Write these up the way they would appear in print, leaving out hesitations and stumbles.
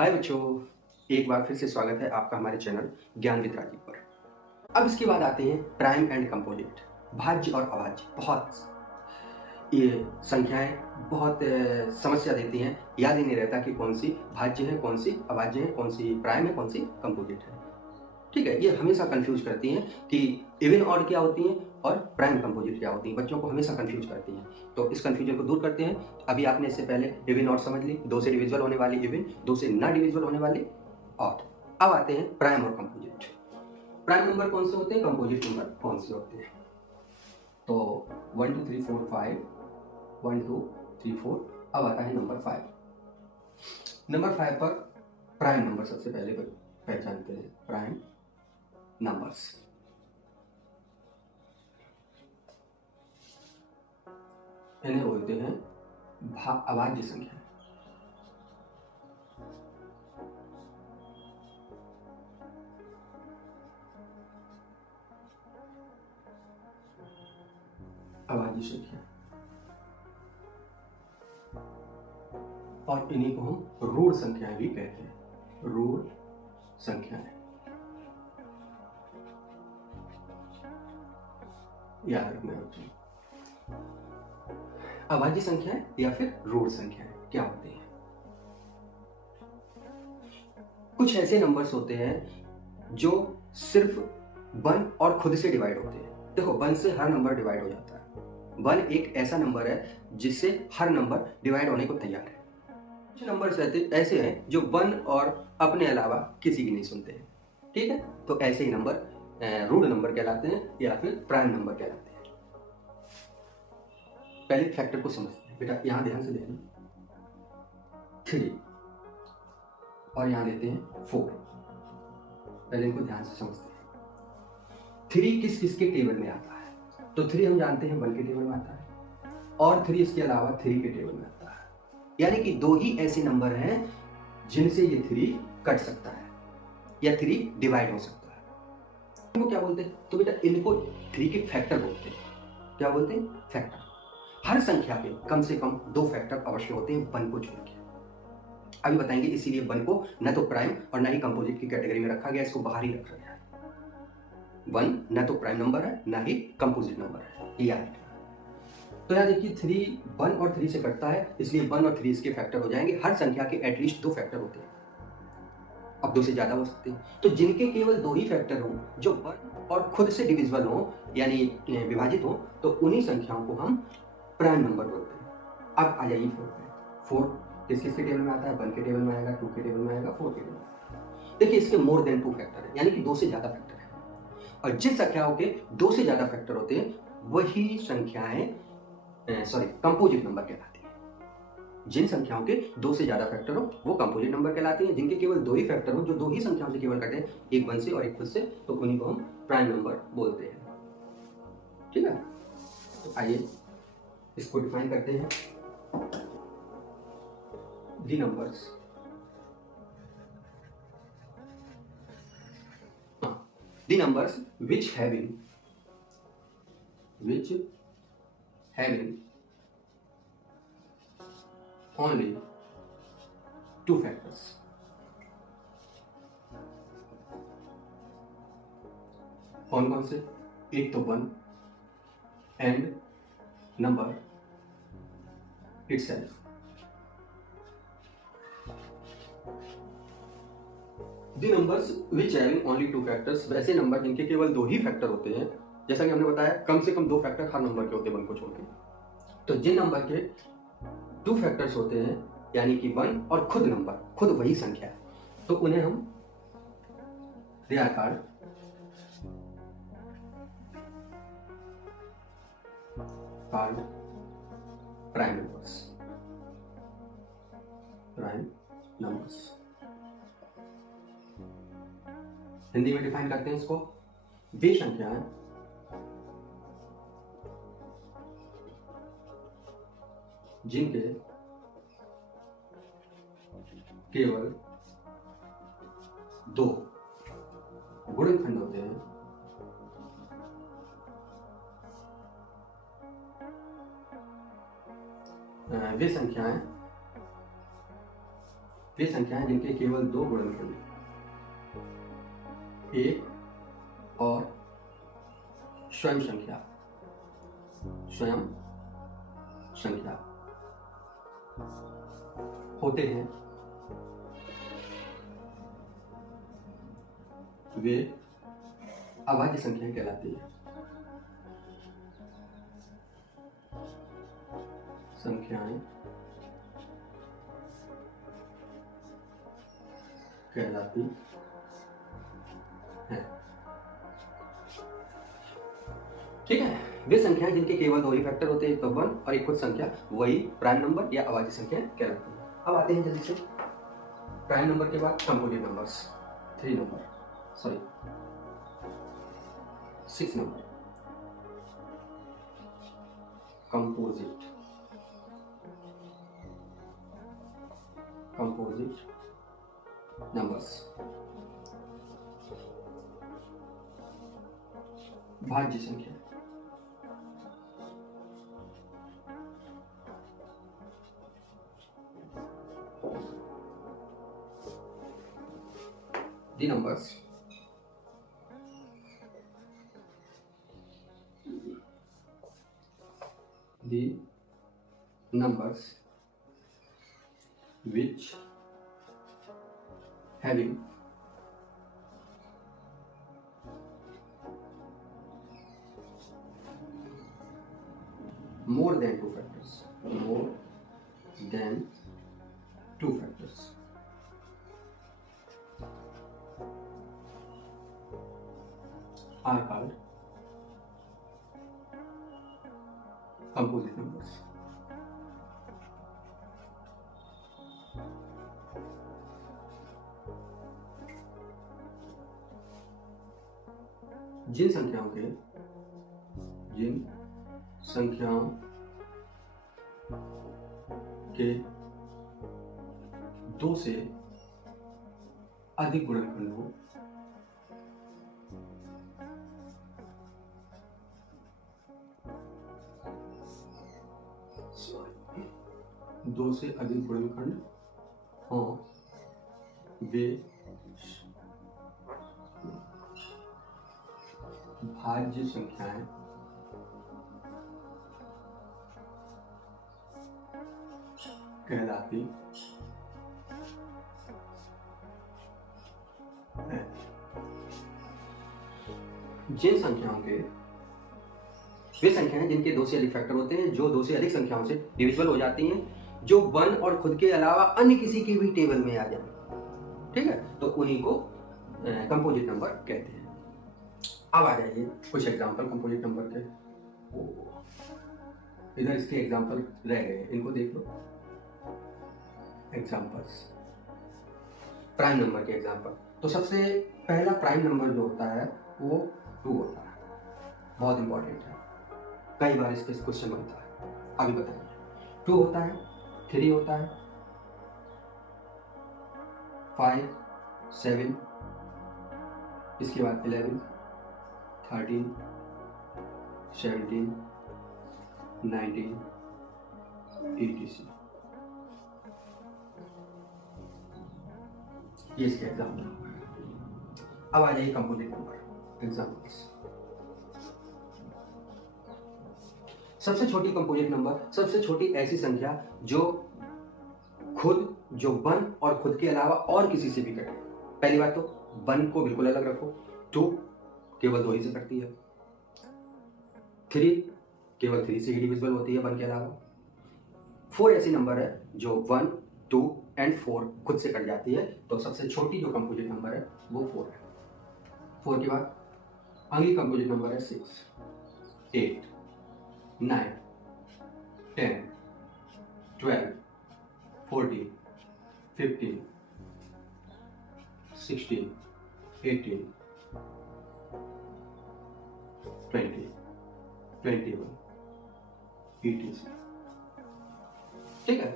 हाय बच्चों, एक बार फिर से स्वागत है आपका हमारे चैनल ज्ञान विद राजीव पर। अब इसके बाद आते हैं प्राइम एंड कंपोजिट, भाज्य और अभाज्य। बहुत ये संख्याएं बहुत समस्या देती हैं, याद ही नहीं रहता कि कौन सी भाज्य है, कौन सी अभाज्य है, कौन सी प्राइम है, कौन सी कंपोजिट है। ठीक है, ये हमेशा कंफ्यूज करती हैं कि इवन ऑड क्या होती हैं और प्राइम कंपोजिट क्या होती है। बच्चों को हमेशा कंफ्यूज करती हैं, तो इस कंफ्यूजन को दूर करते हैं। अभी आपने इससे पहले इवन ऑड समझ ली, 2 से डिविजिबल होने वाली इवन, 2 से ना डिविजिबल होने वाली ऑड। अब आते हैं प्राइम और कंपोजिट। प्राइम नंबर कौन से होते हैं, कंपोजिट नंबर कौन से होते हैं। तो 1 2 3 4 5, 1 2 3 4। अब आता है नंबर 5। नंबर 5 पर प्राइम नंबर सबसे पहले पहचानते हैं। प्राइम नंबर्स इन्हें बोलते हैं अभाज्य संख्या। अभाज्य संख्या, और इन्हीं को हम ऋण संख्याएं भी कहते हैं। ऋण संख्याएं याद रखना है। अभाज्य संख्याएं या फिर ऋण संख्याएं क्या होती हैं। कुछ ऐसे नंबर्स होते हैं जो सिर्फ 1 और खुद से डिवाइड होते हैं। देखो, 1 से हर नंबर डिवाइड हो जाता है। 1 एक ऐसा नंबर है जिससे हर नंबर डिवाइड होने को तैयार है। कुछ नंबर्स ऐसे हैं जो 1 और अपने अलावा किसी की नहीं सुनते हैं। ठीक है, तो ऐसे ही नंबर ऋण नंबर कहलाते हैं या फिर प्राइम नंबर कहलाते हैं। पहले फैक्टर को समझते हैं। बेटा यहां ध्यान से देखना, 3 और यहां देते हैं 4। पहले इनको ध्यान से समझते हैं। 3 किस किस के टेबल में आता है, तो 3 हम जानते हैं 1 के टेबल में आता है, और 3 इसके अलावा 3 के टेबल में आता है। यानी कि 2 ही ऐसे नंबर हैं जिनसे ये 3 कट सकता है या 3 डिवाइड हो सकता है। इनको क्या बोलते हैं, तो बेटा इनको 3 के फैक्टर बोलते हैं। क्या बोलते हैं, फैक्टर। हर संख्या के कम से कम 2 फैक्टर अवश्य होते हैं 1 को छोड़ के। अभी बताएंगे, इसीलिए 1 को न तो प्राइम और न ही कंपोजिट की कैटेगरी में रखा गया, इसको बाहर ही रखा गया। 1 न तो प्राइम नंबर है न ही कंपोजिट नंबर है, ये याद रखना। तो यहाँ देखिए 3 1 और 3 से कटता है, इसलिए 1 और 3 इसके फैक्टर हो जाएंगे। हर संख्या के एटलीस्ट 2 फैक्टर होते हैं, अब 2 से ज्यादा हो सकते हैं। तो जिनके केवल 2 ही फैक्टर हो, जो 1 और खुद से डिविजिबल हो यानी विभाजित हो, तो उन्हीं संख्याओं को हम प्राइम नंबर बोलते हैं। अब आ जाइए 4 पे। 4 किस किस के टेबल में आता है, 1 के टेबल में आएगा, 2 के टेबल में आएगा, 4 के टेबल में आएगा। देखिए इसके मोर देन 2 फैक्टर है, यानी कि 2 से ज्यादा फैक्टर है। और जिस संख्याओं के 2 से ज्यादा फैक्टर होते हैं वही संख्याएं कंपोजिट नंबर कहलाती हैं। जिन संख्याओं के 2 से ज्यादा फैक्टर हो वो कंपोजिट नंबर कहलाती हैं। जिनके केवल 2 ही फैक्टर हो, जो 2 ही संख्याओं से केवल कटे, एक 1 से और एक खुद से, तो उन्हीं को हम प्राइम नंबर बोलते हैं। ठीक है, तो आइए इसको डिफाइन करते हैं। The numbers the numbers which having only 2 factors। कौन कौन से, एक तो 1 and number itself। The numbers which having only 2 factors, वैसे नंबर जिनके केवल 2 ही फैक्टर होते हैं। जैसा कि हमने बताया, कम से कम 2 फैक्टर हर नंबर के होते हैं 1 को छोड़ के। तो जिन नंबर के 2 फैक्टर्स होते हैं, यानी कि 1 और खुद नंबर, खुद वही संख्या है, तो उन्हें हम they are called prime numbers. Prime numbers Hindi में डिफाइन करते हैं इसको, वे संख्याएं जिनके केवल 2 गुणनखंड होते हैं वे संख्याएं वे संख्याएं जिनके केवल दो गुणनखंड एक और स्वयं संख्या होते हैं, वे अभाज्य संख्याएं कहलाती हैं। संख्याएं कहलाती हैं। ठीक है, वे संख्याएं जिनके केवल दो ही फैक्टर होते हैं, एक तो 1 और एक खुद संख्या, वही प्राइम नंबर या अभाज्य संख्या कहलाती है। अब आते हैं जल्दी से प्राइम नंबर के बाद composite numbers. 6 number composite numbers. भाज्य संख्या। The numbers which having more than two factors are called composite numbers. जिन संख्याओं के दो से अधिक गुणनखंड हो, दो से अधिक गुणनखंड हो, वे भाज्य संख्याएं कहलाती हैं। जिन संख्याओं के वे संख्याएं जिनके दो से अधिक फैक्टर होते हैं, जो दो से अधिक संख्याओं से डिविजिबल हो जाती हैं, जो 1 और खुद के अलावा अन्य किसी के भी टेबल में आ जाए, ठीक है, तो उन्हीं को कंपोजिट नंबर कहते हैं। अब आ जाइए कुछ एग्जांपल कंपोजिट नंबर के। इधर इसके एग्जांपल रह गए, इनको देख लो। एग्जांपल्स प्राइम नंबर के एग्जांपल। तो सबसे पहला प्राइम नंबर जो होता है वो 2 होता है, बहुत इंपॉर्टेंट है, कई बार इस पे क्वेश्चन बनता है। अभी बताइए, 2 होता है, 3 होता है, 5, 7, इसके बाद 11, 13, 17, 19, 80। ये इसके एग्जाम्पल। अब आ जाइए कंपोजिट नंबर एग्जाम्पल्स। सबसे छोटी कंपोजिट नंबर, सबसे छोटी ऐसी संख्या जो 1 और खुद के अलावा और किसी से भी कटे। पहली बात तो 1 को बिल्कुल अलग रखो, 2 केवल 2 ही से कटती है, 3 केवल 3 से ही डिविजिबल होती है 1 के अलावा, 4 ऐसी नंबर है जो 1, 2 एंड 4 खुद से कट जाती है। तो सबसे छोटी जो कंपोजिट नंबर है वो 4 है। 4 के बाद अगली कंपोजिट नंबर है 6, 8, 9, 10, 12, 14, 15, 16, 18, 20, 21, 18। ठीक है,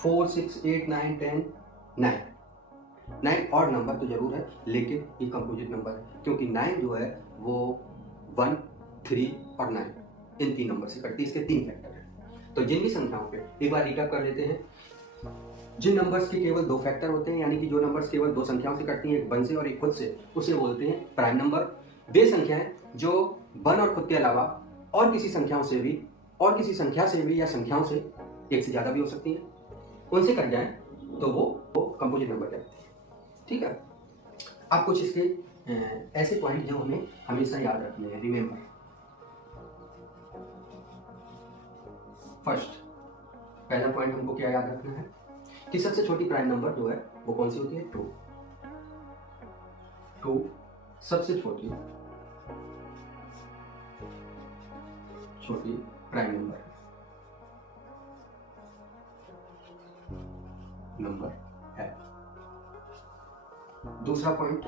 4, 6, 8, 9, 10, 9 और नंबर तो जरूर है, लेकिन ये कंपोजिट नंबर है, क्योंकि 9 जो है वो 1, 3 और 9 इन 3 नंबर से कटती है। इसके 3 फैक्टर हैं। तो जिन भी संख्याओं पे एक बार रिकैप कर लेते हैं, जिन नंबर्स के केवल दो फैक्टर होते हैं, यानी कि जो नंबर्स केवल दो संख्याओं से कटती हैं, एक वन से और एक खुद से, उसे बोलते हैं प्राइम नंबर। वे संख्याएं जो वन और खुद के अलावा और किसी संख्याओं से भी, और किसी संख्या से भी या संख्याओं से एक से ज्यादा भी हो सकती हैं, उनसे कट जाए तो वो कंपोजिट नंबर कहते हैं। ठीक है, आप कुछ इसके ऐसे पॉइंट जो हमें हमेशा याद रखने हैं। रिमेंबर, फर्स्ट, पहला पॉइंट हमको क्या याद रखना है कि सबसे छोटी प्राइम नंबर जो है वो कौन सी होती है? 2। 2 सबसे छोटी प्राइम नंबर है। दूसरा पॉइंट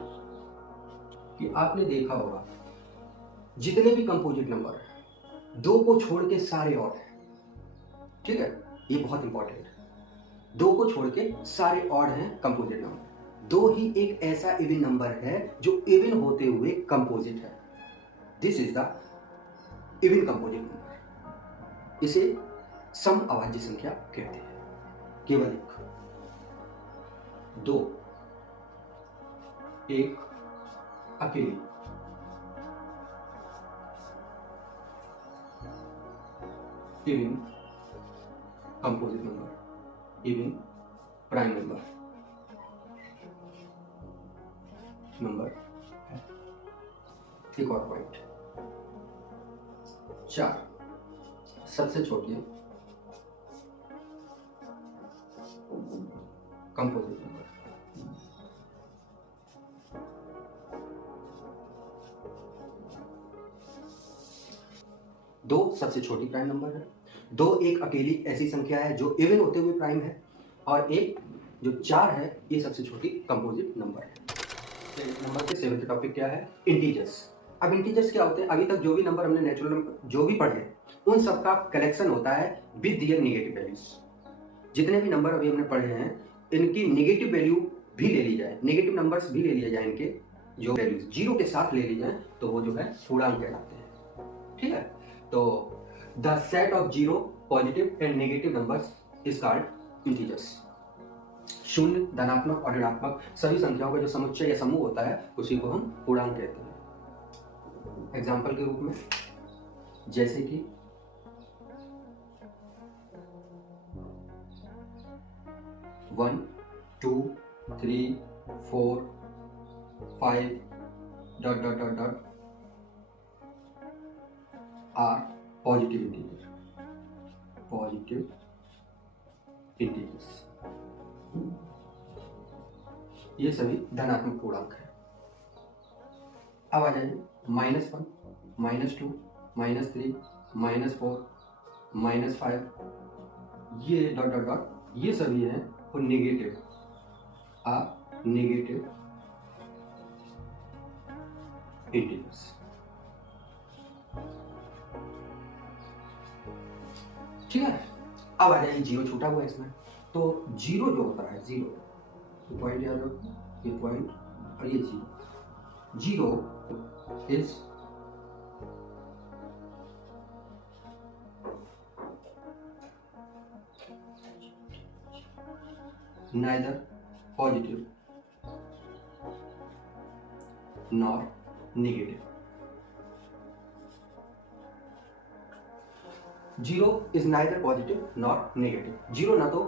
कि आपने देखा होगा जितने भी कंपोजिट नंबर है, 2 को छोड़ के सारे और हैं। ठीक है, ये बहुत इंपॉर्टेंट है। 2 को छोड़ के सारे ऑड हैं कंपोजिट नंबर। 2 ही एक ऐसा इवन नंबर है जो इवन होते हुए कंपोजिट है। This is the even composite number. इसे सम अभाज्य संख्या कहते हैं। केवल एक, 2, एक अकेली even composite number, even prime number है। एक और पॉइंट, 4 सबसे छोटी कंपोजिट नंबर। दो सबसे छोटी प्राइम नंबर है। 2 एक अकेली ऐसी संख्या है जो इवन होते हुए प्राइम है, और एक जो 4 है ये सबसे छोटी कंपोजिट नंबर है। नंबर के 7th टॉपिक क्या है? इंटीजर्स। अब इंटीजर्स क्या होते हैं? अभी तक जो भी नंबर हमने नेचुरल नंबर जो भी पढ़े उन सबका कलेक्शन होता है विद दियर नेगेटिव वैल्यूज। जितने भी नंबर अभी हमने पढ़े हैं इनकी नेगेटिव वैल्यू भी ले ली जाए, नेगेटिव नंबर्स भी ले लिए जाए, इनके जो वैल्यूज जीरो के साथ ले ली जाए तो वो जो है पूर्णांक कहलाते हैं। ठीक है, तो the set of zero, positive and negative numbers is called integers. शून्य, धनात्मक और ऋणात्मक सभी संख्याओं का जो समुच्चय या समूह होता है उसी को हम पूर्णांक कहते हैं। एग्जाम्पल के रूप में जैसे कि 1, 2, 3, 4, 5 ... are positive integers। ये सभी धनात्मक पूर्णांक है। अब आ जाइए -1, -2, -3, -4, -5, ये ... ये सभी हैं वो नेगेटिव इंटीजर्स। ठीक है, अब आ जाइए जीरो, छूटा हुआ है इसमें। तो जीरो जो होता है, जीरो पॉइंट याद रखो, ये पॉइंट और ये zero is neither positive nor negative। Zero is neither positive nor negative. Zero ना तो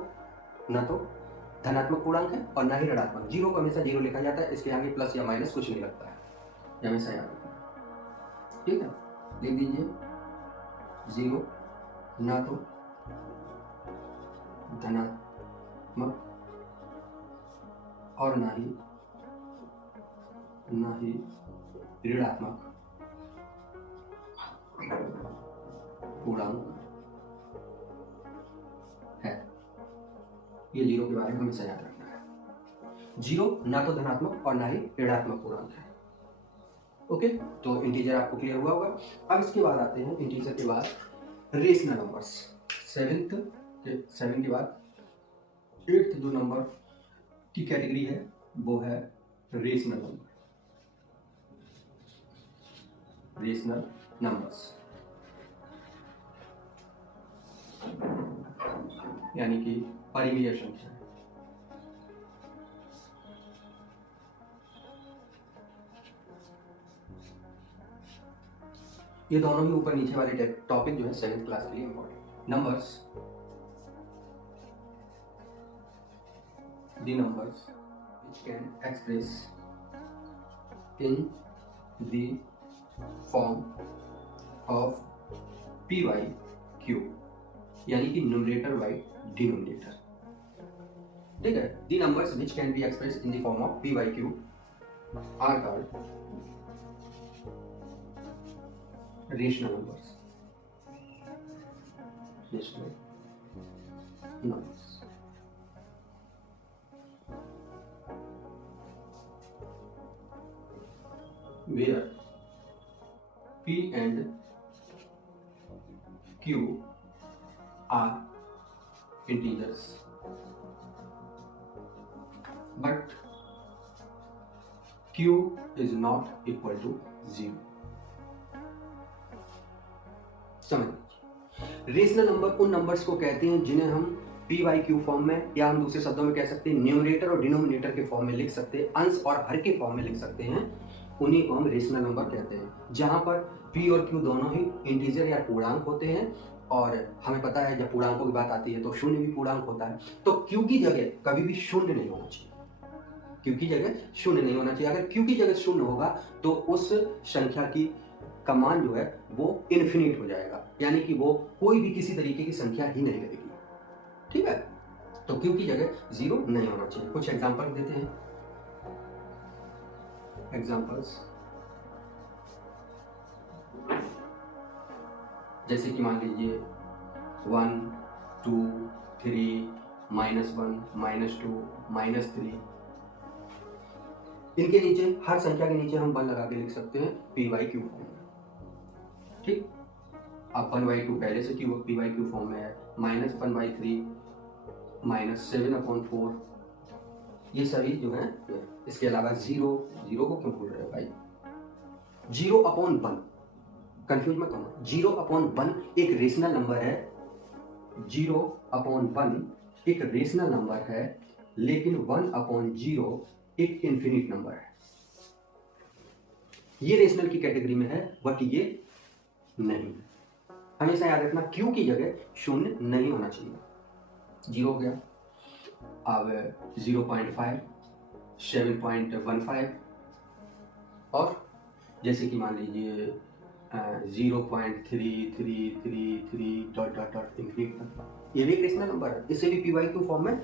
धनात्मक पूर्णांक है और ना ही ऋणात्मक। जीरो को हमेशा जीरो लिखा जाता है, इसके आगे प्लस या माइनस कुछ नहीं लगता है, ये हमेशा याद रखना। ठीक है, लिख दीजिए जीरो ना तो धनात्मक और ना ही ऋणात्मक पूर्णांक है। ये जीरो के बारे में हमेशा याद रखना है। जीरो ना तो धनात्मक और ना ही ऋणात्मक पूर्णांक है। ओके, तो इंटीजर आपको क्लियर हुआ होगा। अब इसके बाद आते हैं इंटीजर के बाद रेशनल नंबर्स। 7 के बाद 8th जो नंबर की कैटेगरी है वो है रेशनल नंबर्स, यानी कि परिमेय संख्या। ये दोनों ही ऊपर नीचे वाले टॉपिक जो है 7th क्लास के लिए important. Numbers, the numbers which can express in the form of p by q, यानी कि न्यूमरेटर बाई डिनोमिनेटर। ठीक है, the numbers which can be expressed in the form of p by q are called rational numbers, rational numbers। where p and q are integers but q is not equal to 0। समझ, rational number उन numbers को कहते हैं जिन्हें हम p by Q form में, या हम दूसरे शब्दों में कह सकते हैं न्यूमरेटर और डिनोमिनेटर के फॉर्म में लिख सकते हैं, अंश और हर के फॉर्म में लिख सकते हैं, उन्हीं को हम रेशनल नंबर कहते हैं। जहां पर p और q दोनों ही इंटीजर या पूर्णांक होते हैं, और हमें पता है जब पूर्णांकों की बात आती है तो शून्य भी पूर्णांक होता है, तो q की जगह कभी भी शून्य नहीं होना चाहिए, q की जगह शून्य नहीं होना चाहिए। अगर q की जगह शून्य होगा तो उस संख्या की का मान जो है वो इन्फिनिट हो जाएगा, यानी कि वो कोई भी किसी तरीके की संख्या ही नहीं लगेगी। ठीक है, तो q की जगह 0 नहीं होना चाहिए। कुछ एग्जांपल देते हैं, एग्जांपल्स जैसे कि मान लीजिए 1 2 3 -1 -2 -3, इनके नीचे हर संख्या के नीचे हम 1 लगा के लिख सकते हैं p बाई क्यू फॉर्म में। ठीक, अब 1/2 पहले से p बाई क्यू फॉर्म में है, -1/3 -7/4, ये सभी जो है। इसके अलावा 0 को क्यों भूल रहे हो भाई, 0/1, कंफ्यूज मत होना, 0/1 एक रेशनल नंबर है, 0/1 एक रेशनल नंबर है, लेकिन 1/0 एक इन्फिनिट नंबर है। ये रेशनल की कैटेगरी में है, बट ये नहीं। हमेशा याद रखना q की जगह शून्य नहीं होना चाहिए। 0 हो गया, अब 0.5 7.15, और जैसे कि मान लीजिए 0.3333 इंफिनिट तक, ये भी एक रेशनल नंबर है, इसे भी p बाई क्यू फॉर्म में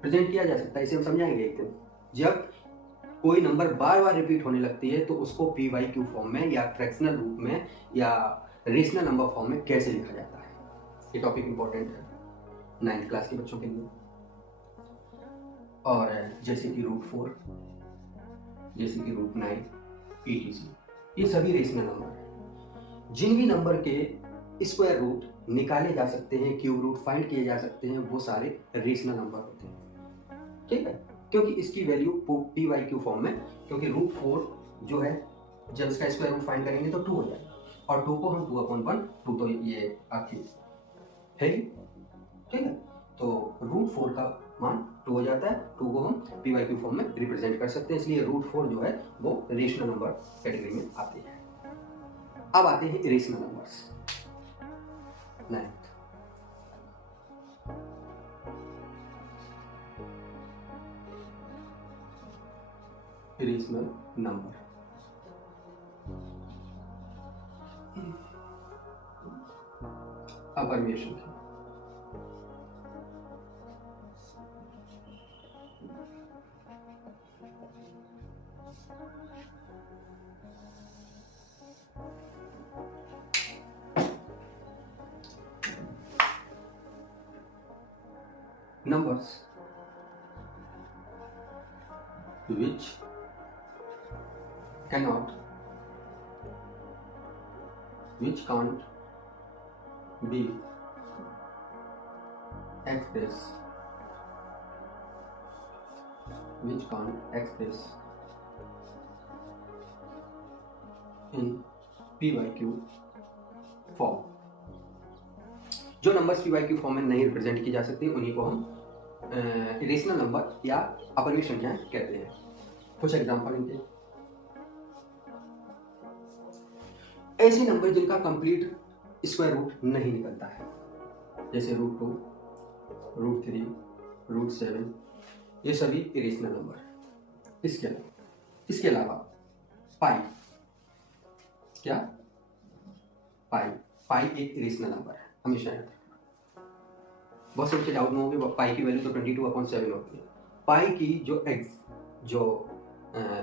प्रेजेंट किया जा सकता है। इसे हम समझाएंगे एक दिन। जब कोई नंबर बार बार रिपीट होने लगती है तो उसको p बाई क्यू फॉर्म में या फ्रैक्शनल रूप में या रेशनल नंबर फॉर्म में कैसे लिखा जाता है, ये टॉपिक इंपॉर्टेंट है 9th क्लास के बच्चों के लिए। और जैसे कि √4, जैसे कि √9 etc, ये सभी रेशनल नंबर हैं। जिन भी नंबर के स्क्वायर रूट निकाले जा सकते हैं, क्यूब रूट फाइंड किए जा सकते हैं, वो सारे रेशनल नंबर होते हैं। ठीक है, क्योंकि इसकी value p by Q form में, क्योंकि √4 जो है जब इसका स्क्वायर रूट फाइंड करेंगे तो 2 हो जाएगा, और 2 को हम 2/1, 2 तो ये आपकी है ही। ठीक है, तो √4 का मान 2 हो जाता है, 2 को हम p बाई क्यू फॉर्म में रिप्रेजेंट कर सकते हैं, इसलिए √4 जो है वो रेशनल नंबर कैटेगरी में आते हैं। अब आते हैं irrational numbers. 9th, irrational number. अपरिमेय संख्या। Numbers which can't be expressed in p by q form. जो numbers p by q form में नहीं रिप्रेजेंट की जा सकती, उन्हीं को हम इरेशनल नंबर या अपरिमेय संख्याएं कहते हैं। कुछ एग्जांपल इनके, ऐसे नंबर जिनका कंप्लीट स्क्वायर रूट नहीं निकलता है, जैसे √2, √3, √7, ये सभी इरेशनल नंबर। इसके अलावा पाई, क्या पाई एक इरेशनल नंबर है, हमेशा याद रखना। बहुत से बच्चे डाउट में होंगे पाई की वैल्यू तो 22/7 होती है। पाई की जो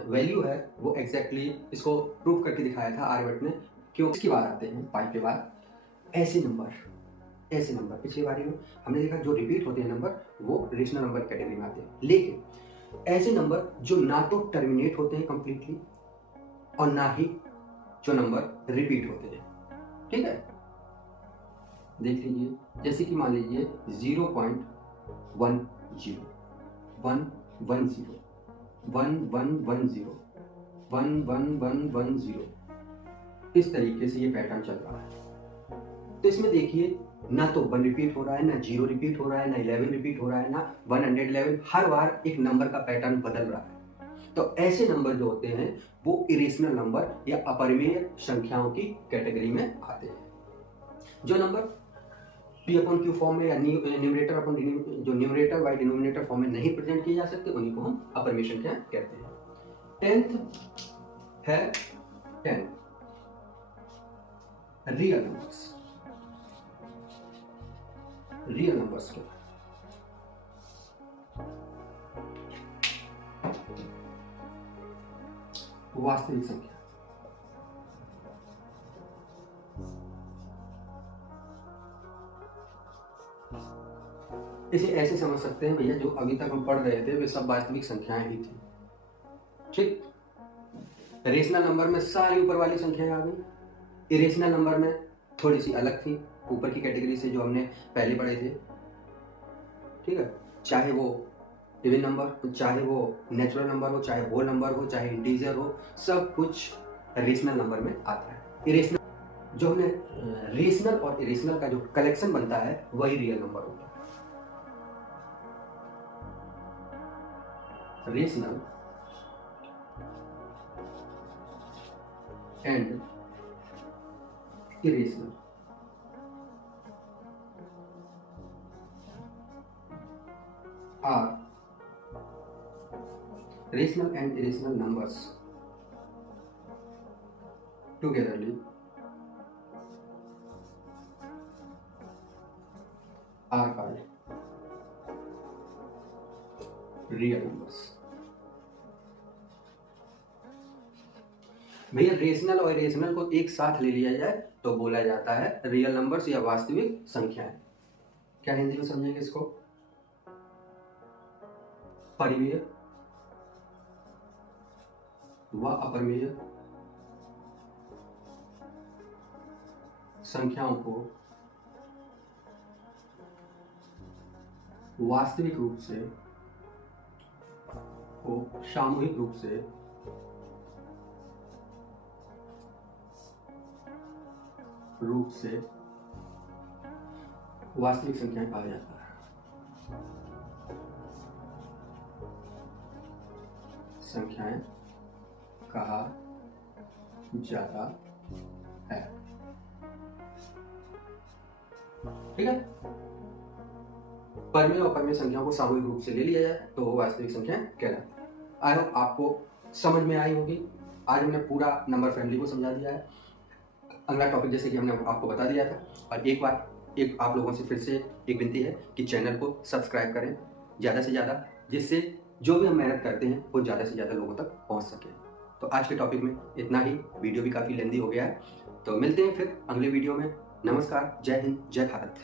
वैल्यू है वो एग्जैक्टली इसको प्रूव करके दिखाया था आर्यभट्ट ने। क्यों? इसके बाद आते हैं पाई के बाद ऐसे नंबर पिछली बारी में हमने देखा जो रिपीट होते हैं नंबर वो रेशनल नंबर कैटेगरी में आते हैं, लेकिन ऐसे नंबर जो ना तो टर्मिनेट होते हैं कंप्लीटली और ना ही जो नंबर रिपीट होते हैं, ठीक है। देख लीजिए, जैसे कि मान लीजिए 0.10, 110, 1110, 11110, इस तरीके से ये पैटर्न चल रहा है। तो इसमें देखिए ना तो 1 रिपीट हो रहा है, ना 0 रिपीट हो रहा है, ना 11 रिपीट हो रहा है, ना 111, हर बार एक नंबर का पैटर्न बदल रहा है। तो ऐसे नंबर जो होते हैं वो इरेशनल नंबर या अपरिमेय संख्याओं की कैटेगरी में आते हैं। जो नंबर P/Q फॉर्म में या न्यूमरेटर अपॉन जो न्यूमरेटर बाय डिनोमिनेटर फॉर्म में नहीं प्रेजेंट किए जा सकते उन्हीं को हम अपरिमेय संख्या कहते हैं। 10th है 10 रियल नंबर्स के वास्तविक संख्या। इसे ऐसे समझ सकते हैं भैया, जो अभी तक हम पढ़ रहे थे वे सब वास्तविक संख्याएं ही थी, ठीक। रेशनल नंबर में सारी ऊपर वाली संख्याएं आ गई, इरेशनल नंबर में थोड़ी सी अलग थी ऊपर की कैटेगरी से जो हमने पहले पढ़े थे, ठीक है। चाहे वो इवन नंबर, चाहे वो नेचुरल नंबर हो, चाहे होल नंबर हो, चाहे इंटीजर हो, सब कुछ रेशनल नंबर में आता है। इरेशनल जो हमने रेशनल और इरेशनल का जो कलेक्शन बनता है वही रियल नंबर होता है। Rational and irrational are rational and irrational numbers togetherly are called real numbers। भैया रेशनल और इरेशनल को एक साथ ले लिया जाए तो बोला जाता है रियल नंबर्स या वास्तविक संख्याएं। क्या हिंदी में समझेंगे इसको? परिमेय व अपरिमेय संख्याओं को वास्तविक रूप से सामूहिक रूप से वास्तविक संख्याएं कहा जाता है। संख्याएं कहा जाता है, ठीक है। परिमेय और अपरिमेय संख्याओं को सामूहिक रूप से ले लिया जाए तो वो वास्तविक संख्या कहलाती है। आई होप आपको समझ में आई होगी। आज हमने पूरा नंबर फैमिली को समझा दिया है। अगला टॉपिक जैसे कि हमने आपको बता दिया था, और एक आप लोगों से फिर से एक विनती है कि चैनल को सब्सक्राइब करें ज़्यादा से ज़्यादा, जिससे जो भी हम मेहनत करते हैं वो ज़्यादा से ज़्यादा लोगों तक पहुंच सके। तो आज के टॉपिक में इतना ही, वीडियो भी काफ़ी लेंदी हो गया है। तो मिलते हैं फिर अगले वीडियो में। नमस्कार, जय हिंद, जय भारत।